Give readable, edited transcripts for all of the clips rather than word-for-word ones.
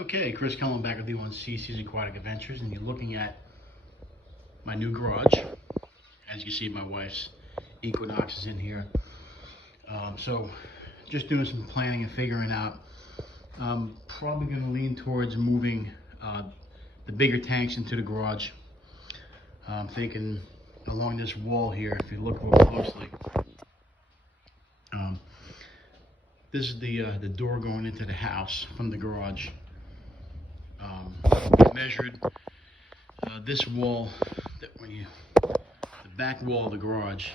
Okay, Chris Cullen back with V1C Seas Aquatic Adventures, and you're looking at my new garage. As you see, my wife's Equinox is in here. So just doing some planning and figuring out. I'm probably going to lean towards moving the bigger tanks into the garage. I'm thinking along this wall here, if you look real closely. This is the door going into the house from the garage. Measured this wall, the back wall of the garage,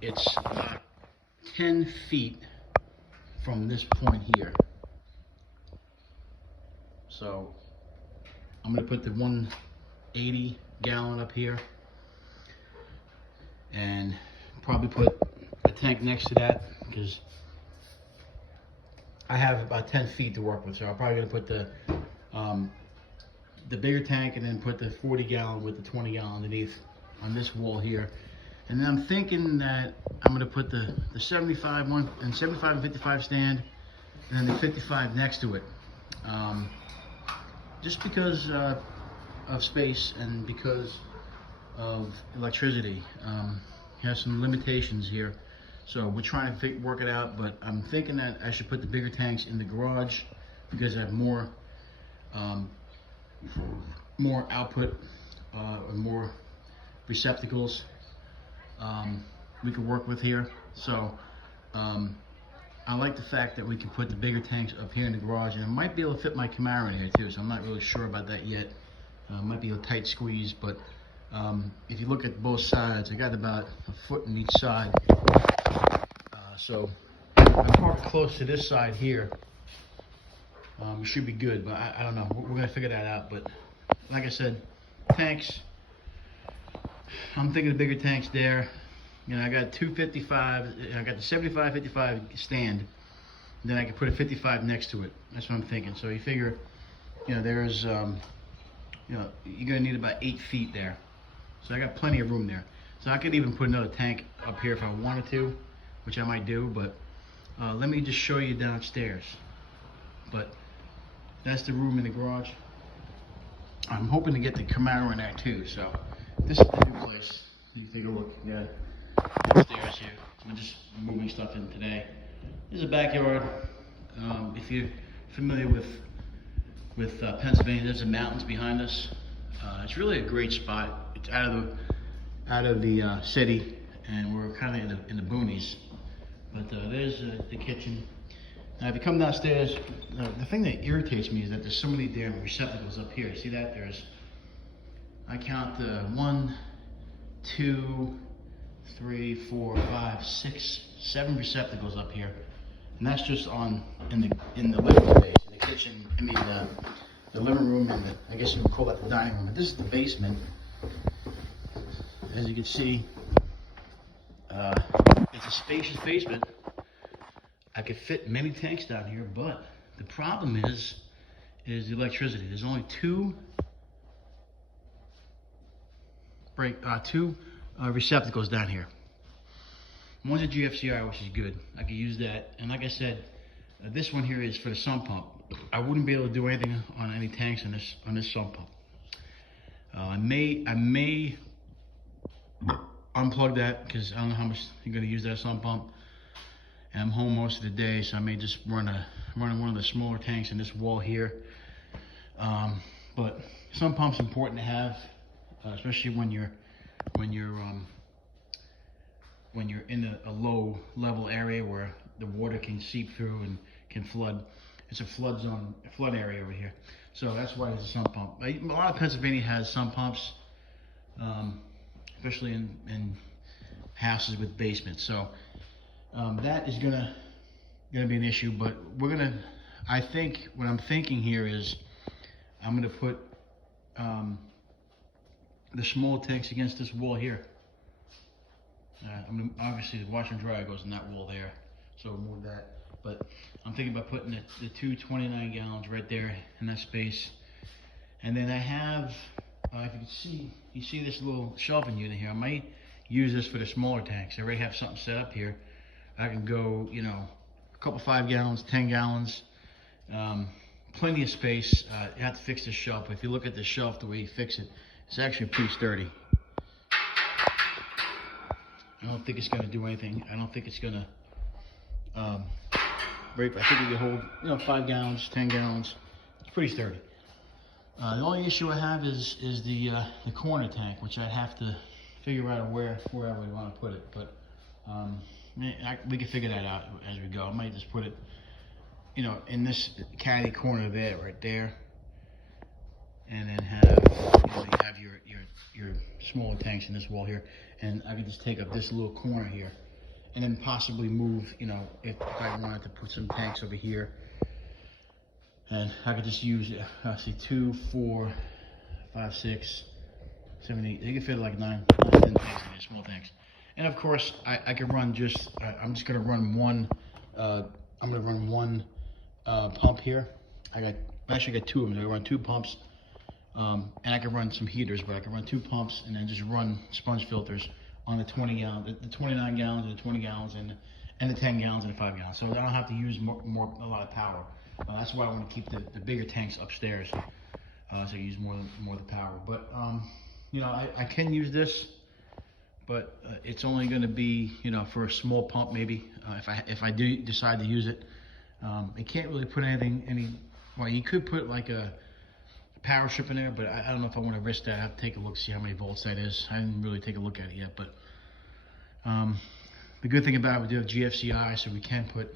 it's about 10 feet from this point here. So I'm going to put the 180 gallon up here and probably put a tank next to that, because I have about 10 feet to work with. So I'm probably going to put the bigger tank and then put the 40 gallon with the 20 gallon underneath on this wall here. And then I'm thinking that I'm going to put the 75 one and 75 and 55 stand, and then the 55 next to it, just because of space and because of electricity. Has some limitations here, so we're trying to work it out. But I'm thinking that I should put the bigger tanks in the garage because I have more output and more receptacles we could work with here. So I like the fact that we can put the bigger tanks up here in the garage, and it might be able to fit my Camaro in here too, so I'm not really sure about that yet. Might be a tight squeeze, but if you look at both sides, I got about a foot in each side. So I'm parked close to this side here. We should be good, but I don't know. We're gonna figure that out. But like I said, tanks, I'm thinking the bigger tanks there. You know, I got 255, I got the 75, 55 stand, then I can put a 55 next to it. That's what I'm thinking. So you figure, you know, there's, you know, you're gonna need about 8 feet there. So I got plenty of room there. So I could even put another tank up here if I wanted to, which I might do, but let me just show you downstairs. But that's the room in the garage. I'm hoping to get the Camaro in there too. So this is the new place. You take a look. Yeah, upstairs here. I'm just moving stuff in today. This is a backyard. If you're familiar with Pennsylvania, there's the mountains behind us. It's really a great spot. It's out of the city, and we're kind of in the boonies. But there's the kitchen. Now, if you come downstairs, the thing that irritates me is that there's so many damn receptacles up here. See that? I count 1, 2, 3, 4, 5, 6, 7 receptacles up here, and that's just in the living space, in the kitchen. I mean the living room, and I guess you would call that the dining room. But this is the basement. As you can see, it's a spacious basement. I could fit many tanks down here, but the problem is the electricity. There's only two receptacles down here. One's a GFCI, which is good. I could use that. And like I said, this one here is for the sump pump. I wouldn't be able to do anything on any tanks on this sump pump. I may unplug that because I don't know how much you're going to use that sump pump. And I'm home most of the day, so I may just run one of the smaller tanks in this wall here. But sump pump's important to have, especially when you're in a low level area where the water can seep through and can flood. It's a flood zone, a flood area over here. So that's why there's a sump pump. A lot of Pennsylvania has sump pumps, especially in houses with basements. So that is gonna be an issue, but I think what I'm thinking here is I'm gonna put the small tanks against this wall here. Obviously the washer and dryer goes in that wall there, so remove that. But I'm thinking about putting the two 29 gallons right there in that space. And then I have, if you see this little shelving unit here, I might use this for the smaller tanks. I already have something set up here. I can go, you know, a couple 5 gallons, 10 gallons, plenty of space. You have to fix the shelf. But if you look at the shelf, the way you fix it, it's actually pretty sturdy. I don't think it's going to do anything. I don't think it's going to break. I think it can hold, you know, 5 gallons, 10 gallons. It's pretty sturdy. The only issue I have is the corner tank, which I'd have to figure out wherever we want to put it. But we can figure that out as we go. I might just put it, you know, in this caddy corner there, right there, and then have, you know, you have your smaller tanks in this wall here, and I could just take up this little corner here, and then possibly move, you know, if I wanted to put some tanks over here, and I could just use, see, 2, 4, 5, 6, 7, 8. You can fit like 9, 10 tanks in there, small tanks. And of course, I could run just, I'm just gonna run one. I'm gonna run one pump here. I actually got 2 of them. I run 2 pumps, and I can run some heaters, but I can run 2 pumps and then just run sponge filters on the 20 gallon, the 29 gallons, and the 20 gallons, and the 10 gallons and the 5 gallons. So I don't have to use a lot of power. That's why I want to keep the bigger tanks upstairs, so I use more of the power. But you know, I can use this, but it's only going to be, you know, for a small pump maybe, if I do decide to use it. It can't really put well, you could put like a power strip in there, but I don't know if I want to risk that. I have to take a look, see how many volts that is. I didn't really take a look at it yet, but the good thing about it, we do have GFCI, so we can put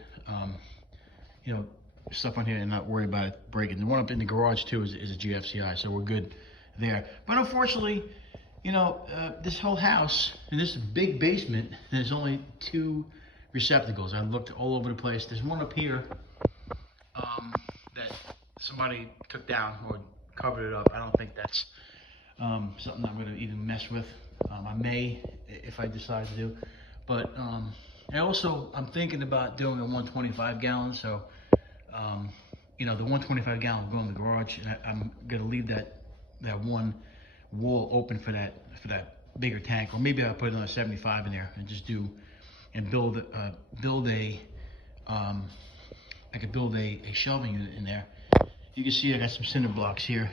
you know, stuff on here and not worry about it breaking. The one up in the garage too is a GFCI, so we're good there. But unfortunately, you know, this whole house, in this big basement, there's only 2 receptacles. I looked all over the place. There's one up here that somebody took down or covered it up. I don't think that's something I'm going to even mess with. I may, if I decide to do. But I'm thinking about doing a 125 gallon. So, you know, the 125 gallon will go in the garage, and I'm going to leave that one wall open for that bigger tank, or maybe I'll put another 75 in there and just build a I could build a shelving unit in there. You can see I got some cinder blocks here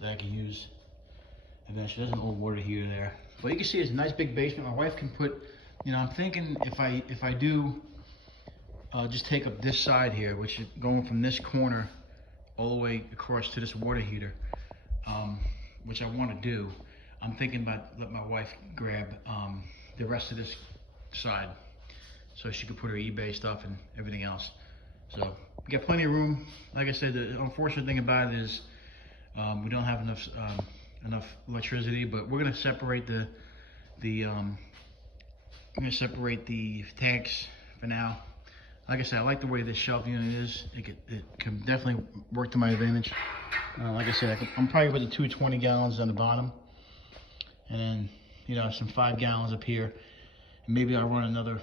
that I can use eventually. There's an old water heater there, but you can see it's a nice big basement. My wife can put, you know, I'm thinking if I do just take up this side here, which is going from this corner all the way across to this water heater, which I want to do. I'm thinking about letting my wife grab the rest of this side, so she could put her eBay stuff and everything else. So we got plenty of room. Like I said, the unfortunate thing about it is we don't have enough electricity, but we're gonna separate the tanks for now. Like I said, I like the way this shelf unit is. It can definitely work to my advantage. Like I said, I'm probably put the 2 20 gallons on the bottom, and then, you know, some 5 gallons up here. And maybe I'll run another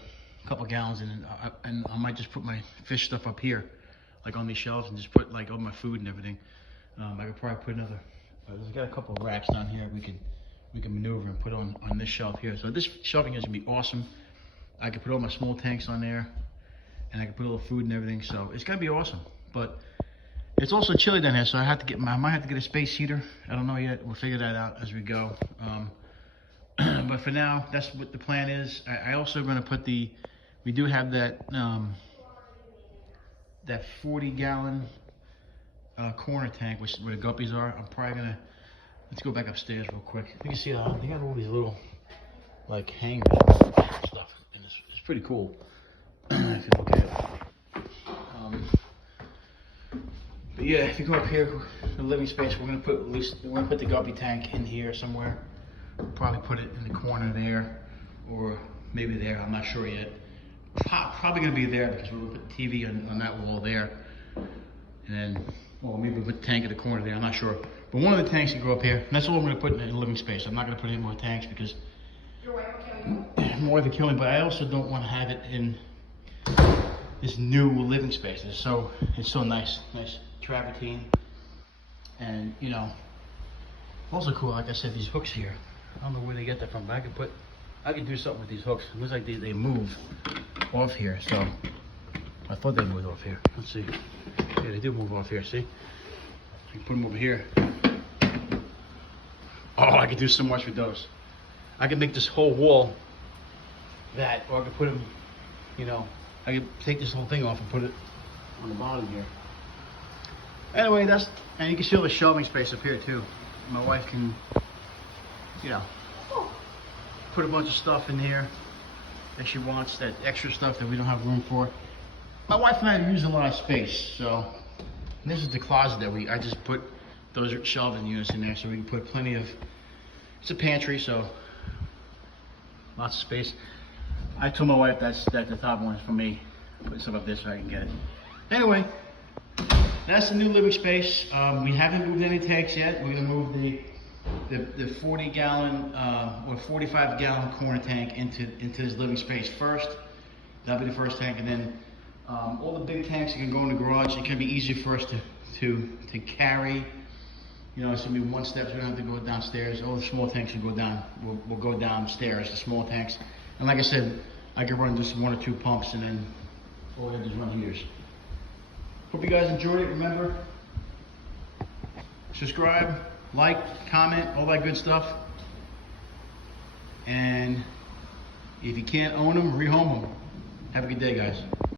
couple gallons, and I might just put my fish stuff up here, like on these shelves, and just put like all my food and everything. I could probably put another. There's got a couple of racks down here we can maneuver and put on this shelf here. So this shelving is gonna be awesome. I could put all my small tanks on there, and I can put a little food and everything, so it's gonna be awesome. But it's also chilly down here, so I might have to get a space heater. I don't know yet. We'll figure that out as we go. But for now, that's what the plan is. I also gonna put we do have that 40 gallon corner tank, which is where the guppies are. I'm probably gonna, let's go back upstairs real quick. You can see they got all these little like hangers and stuff, and it's pretty cool. If you look at it. But yeah, if you go up here, the living space, we're gonna put the guppy tank in here somewhere. We'll probably put it in the corner there, or maybe there. I'm not sure yet. Probably gonna be there because we're gonna put the TV on that wall there, and then, well, maybe we'll put the tank in the corner there. I'm not sure. But one of the tanks can go up here, and that's all I'm gonna put in the living space. I'm not gonna put any more tanks because your wife will kill you. My wife will kill me, but I also don't want to have it in this new living space. It's so nice travertine, and you know, also cool. Like I said, these hooks here. I don't know where they get that from, but I could do something with these hooks. It looks like they move off here, so I thought they moved off here. Let's see. Yeah, they do move off here, see? I can put them over here. Oh, I could do so much with those. I could make this whole wall that, or I could put them, you know, I could take this whole thing off and put it on the bottom here. Anyway, and you can see all the shelving space up here too. My wife can, you know, put a bunch of stuff in here that she wants, that extra stuff that we don't have room for. My wife and I use a lot of space, so this is the closet that I just put those shelving units in there so we can put plenty of, it's a pantry, so lots of space. I told my wife that the top one is for me. Put stuff up there so I can get it. Anyway, that's the new living space. We haven't moved any tanks yet. We're gonna move the 40 gallon or 45 gallon corner tank into this living space first. That'll be the first tank, and then all the big tanks can go in the garage. It can be easier for us to carry. You know, it's gonna be one step, so we don't have to go downstairs. All the small tanks will go down. We'll go downstairs, the small tanks. And like I said, I can run just 1 or 2 pumps, and then all we have to do is run heaters. Hope you guys enjoyed it. Remember, subscribe, like, comment, all that good stuff. And if you can't own them, rehome them. Have a good day, guys.